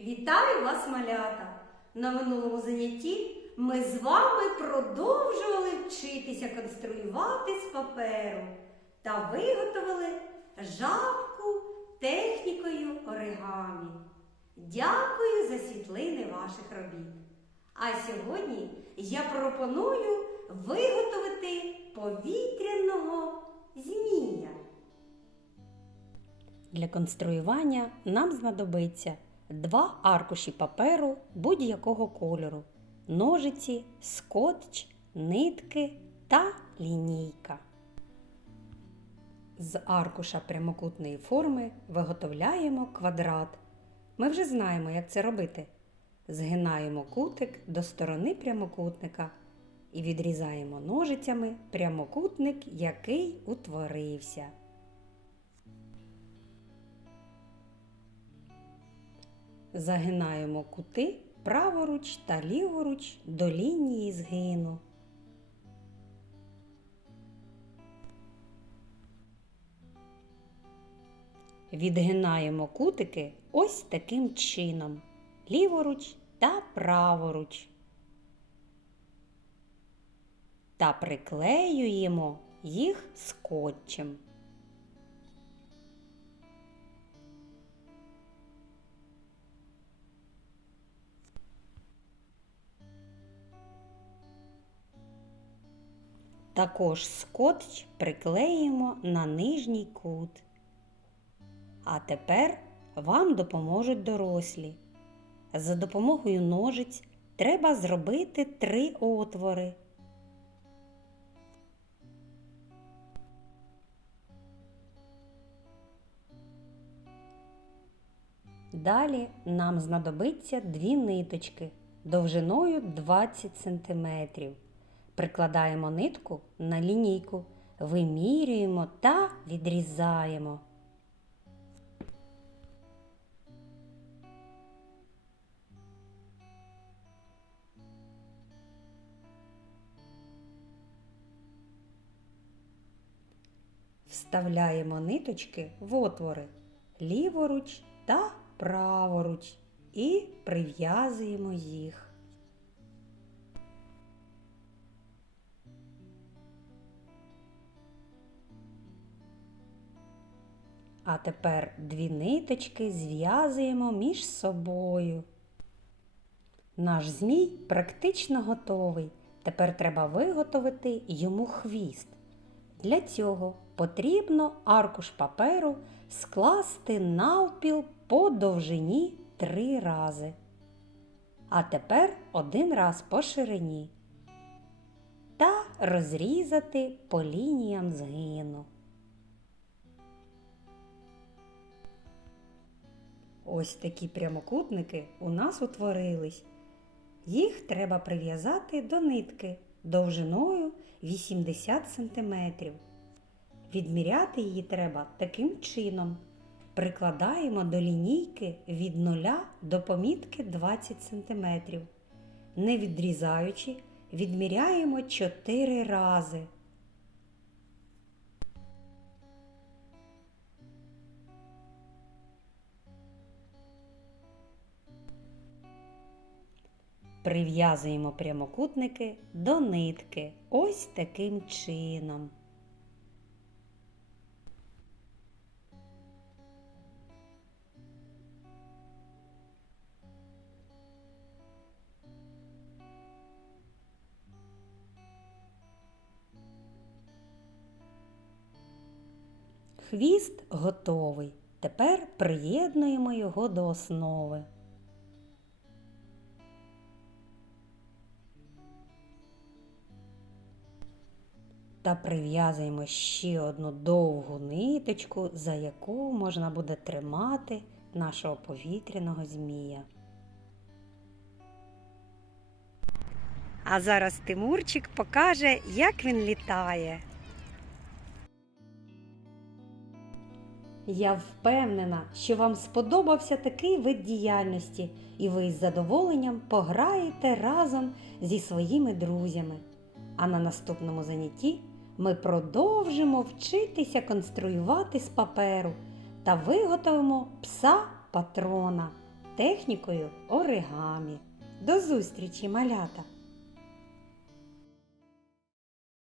Вітаю вас, малята! На минулому занятті ми з вами продовжували вчитися конструювати з паперу та виготовили жабку технікою оригамі. Дякую за світлини ваших робіт. А сьогодні я пропоную виготовити повітряного змія. Для конструювання нам знадобиться два аркуші паперу будь-якого кольору, ножиці, скотч, нитки та лінійка. З аркуша прямокутної форми виготовляємо квадрат. Ми вже знаємо, як це робити. Згинаємо кутик до сторони прямокутника і відрізаємо ножицями прямокутник, який утворився. Загинаємо кути праворуч та ліворуч до лінії згину. Відгинаємо кутики ось таким чином. Ліворуч та праворуч. Та приклеюємо їх скотчем. Також скотч приклеїмо на нижній кут. А тепер вам допоможуть дорослі. За допомогою ножиць треба зробити три отвори. Далі нам знадобиться дві ниточки довжиною 20 см. Прикладаємо нитку на лінійку, вимірюємо та відрізаємо. Вставляємо ниточки в отвори ліворуч та праворуч і прив'язуємо їх. А тепер дві ниточки зв'язуємо між собою. Наш змій практично готовий. Тепер треба виготовити йому хвіст. Для цього потрібно аркуш паперу скласти навпіл по довжині три рази. А тепер один раз по ширині. Та розрізати по лініям згину. Ось такі прямокутники у нас утворились. Їх треба прив'язати до нитки довжиною 80 см. Відміряти її треба таким чином. Прикладаємо до лінійки від 0 до помітки 20 см. Не відрізаючи, відміряємо 4 рази. Прив'язуємо прямокутники до нитки ось таким чином. Хвіст готовий. Тепер приєднуємо його до основи. Та прив'язуємо ще одну довгу ниточку, за яку можна буде тримати нашого повітряного змія. А зараз Тимурчик покаже, як він літає. Я впевнена, що вам сподобався такий вид діяльності, і ви із задоволенням пограєте разом зі своїми друзями. А на наступному занятті ми продовжимо вчитися конструювати з паперу та виготовимо пса патрона. технікою оригамі. До зустрічі, малята!